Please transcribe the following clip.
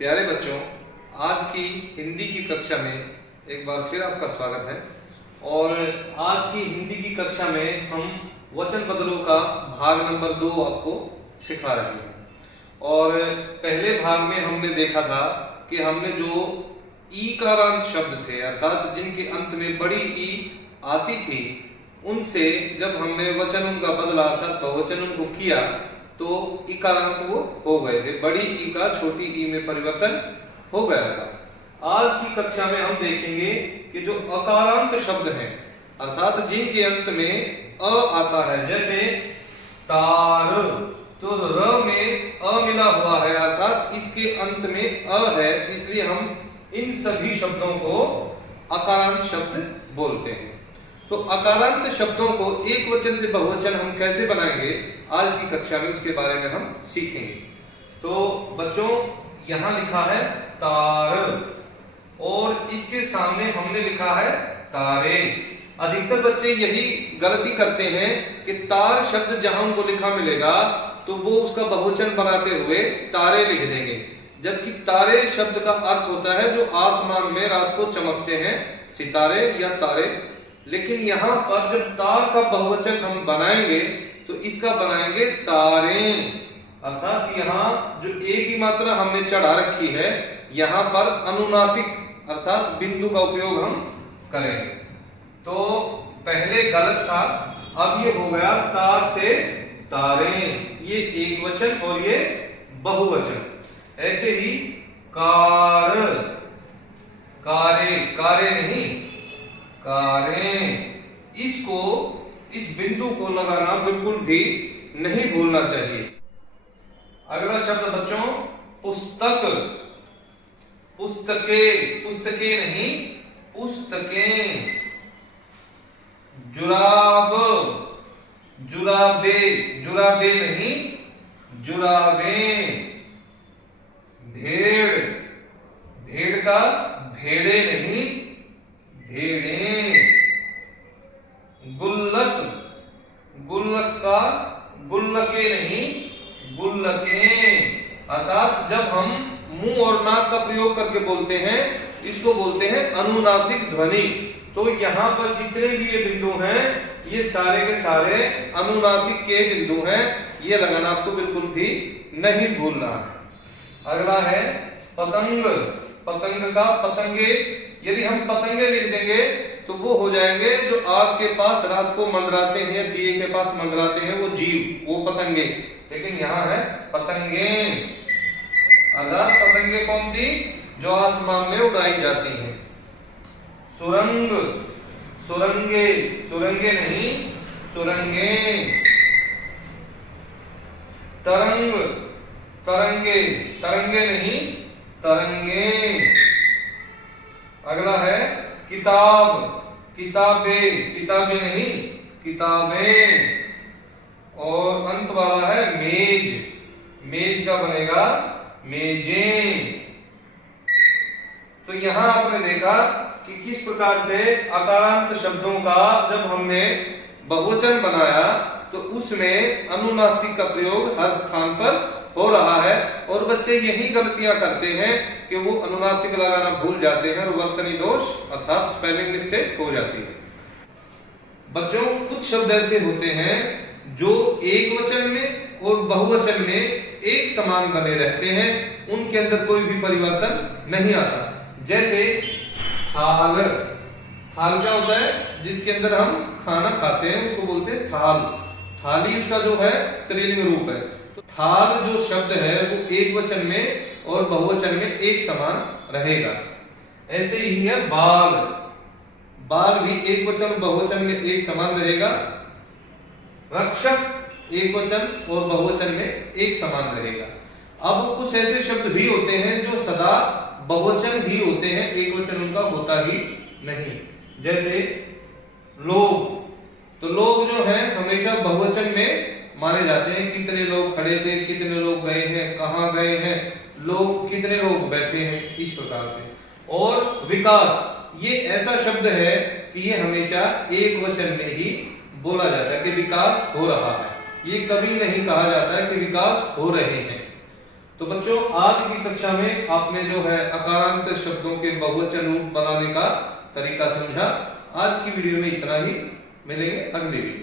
प्यारे बच्चों, आज की हिंदी की कक्षा में एक बार फिर आपका स्वागत है। और आज की हिंदी की कक्षा में हम वचन बदलों का भाग नंबर 2 आपको सिखा रहे हैं। और पहले भाग में हमने देखा था कि हमने जो ईकारांत शब्द थे, अर्थात जिनके अंत में बड़ी ई आती थी, उनसे जब हमने वचन उनका बदला अर्थात बहुवचन उनको किया तो इकारांत वो हो गए थे। बड़ी ई का छोटी ई में परिवर्तन हो गया था। आज की कक्षा में हम देखेंगे कि जो अकारांत शब्द हैं, अर्थात जिनके अंत में अ आता है, जैसे तार, तो र में अ मिला हुआ है, अर्थात इसके अंत में अ है, इसलिए हम इन सभी शब्दों को अकारांत शब्द बोलते हैं। तो अकारांत शब्दों को एक वचन से बहुवचन हम कैसे बनाएंगे, आज की कक्षा में उसके बारे में हम सीखेंगे। तो बच्चों, यहां लिखा है तार और इसके सामने हमने लिखा है तारे। अधिकतर बच्चे यही गलती करते हैं कि तार शब्द जहां उनको लिखा मिलेगा तो वो उसका बहुवचन बनाते हुए तारे लिख देंगे, जबकि तारे शब्द का अर्थ होता है जो आसमान में रात को चमकते हैं, सितारे या तारे। लेकिन यहाँ पर जब तार का बहुवचन हम बनाएंगे तो इसका बनाएंगे तारे, अर्थात यहाँ जो एक ही मात्रा हमने चढ़ा रखी है, यहाँ पर अनुनासिक अर्थात बिंदु का उपयोग हम करेंगे। तो पहले गलत था, अब ये हो गया तार से तारे, ये एक वचन और ये बहुवचन। ऐसे ही कार, कारे, कारे नहीं कारे, इसको इस बिंदु को लगाना बिल्कुल भी नहीं भूलना चाहिए। अगला शब्द बच्चों पुस्तक, पुस्तके, पुस्तके नहीं पुस्तकें। जुराब, जुराबे, जुराबे नहीं जुराबें। भेड़, भेड़ का भेड़े नहीं भेड़े। गुल्लक, गुल्लक का गुल्लके नहीं गुल्लके। अर्थात जब हम मुंह और नाक का प्रयोग करके बोलते हैं, इसको बोलते हैं अनुनासिक ध्वनि। तो यहाँ पर जितने भी ये बिंदु हैं, ये सारे के सारे अनुनासिक के बिंदु हैं, ये लगाना आपको बिल्कुल भी नहीं भूलना है। अगला है पतंग, पतंग का पतंगे। यदि हम पतंगे लिख देंगे तो वो हो जाएंगे जो आग के पास रात को मंडराते हैं, दिए के पास मंडराते हैं, वो जीव, वो पतंगे। लेकिन यहाँ है पतंगे, अर्थात पतंगे कौन सी, जो आसमान में उड़ाई जाती हैं। सुरंग, सुरंगे, सुरंगे नहीं सुरंगे। तरंग, तरंगे, तरंगे नहीं तरंगे। अगला है किताब, किताबें, किताबें नहीं किताबें। और अंत वाला है मेज, मेज का बनेगा मेजें। तो यहां आपने देखा कि किस प्रकार से अकारांत शब्दों का जब हमने बहुवचन बनाया तो उसमें अनुनासिक का प्रयोग हर स्थान पर हो रहा है। और बच्चे यही गलतियां करते हैं कि वो अनुनासिक लगाना भूल जाते हैं और वर्तनी दोष अर्थात स्पेलिंग मिस्टेक हो जाती है। बच्चों, कुछ शब्द ऐसे होते हैं जो एक वचन में और बहुवचन में एक समान बने रहते हैं, उनके अंदर कोई भी परिवर्तन नहीं आता। जैसे थाल, थाल क्या होता है, जिसके अंदर हम खाना खाते हैं उसको बोलते हैं थाल। थाली उसका जो है स्त्रीलिंग रूप है। तो थाल जो शब्द है वो एक वचन में और बहुवचन में एक समान रहेगा। ऐसे ही है बाल, बाल भी एक वचन बहुवचन में एक समान रहेगा। रक्षक एक वचन और बहुवचन में एक समान रहेगा। अब कुछ ऐसे शब्द भी होते हैं जो सदा बहुवचन ही होते हैं, एक वचन उनका होता ही नहीं। जैसे लोग, तो लोग जो हैं हमेशा बहुवचन में माने जाते हैं। कितने लोग खड़े थे, कितने लोग गए हैं, कहां गए हैं, लोग कितने लोग बैठे हैं, इस प्रकार से। और विकास, ये ऐसा शब्द है कि ये हमेशा एक वचन में ही बोला जाता है कि विकास हो रहा है, ये कभी नहीं कहा जाता है कि विकास हो रहे हैं। तो बच्चों आज की कक्षा में आपने जो है अकारांत शब्दों के बहुवचन रूप बनाने का तरीका समझा। आज की वीडियो में इतना ही, मिलेंगे अगली वीडियो।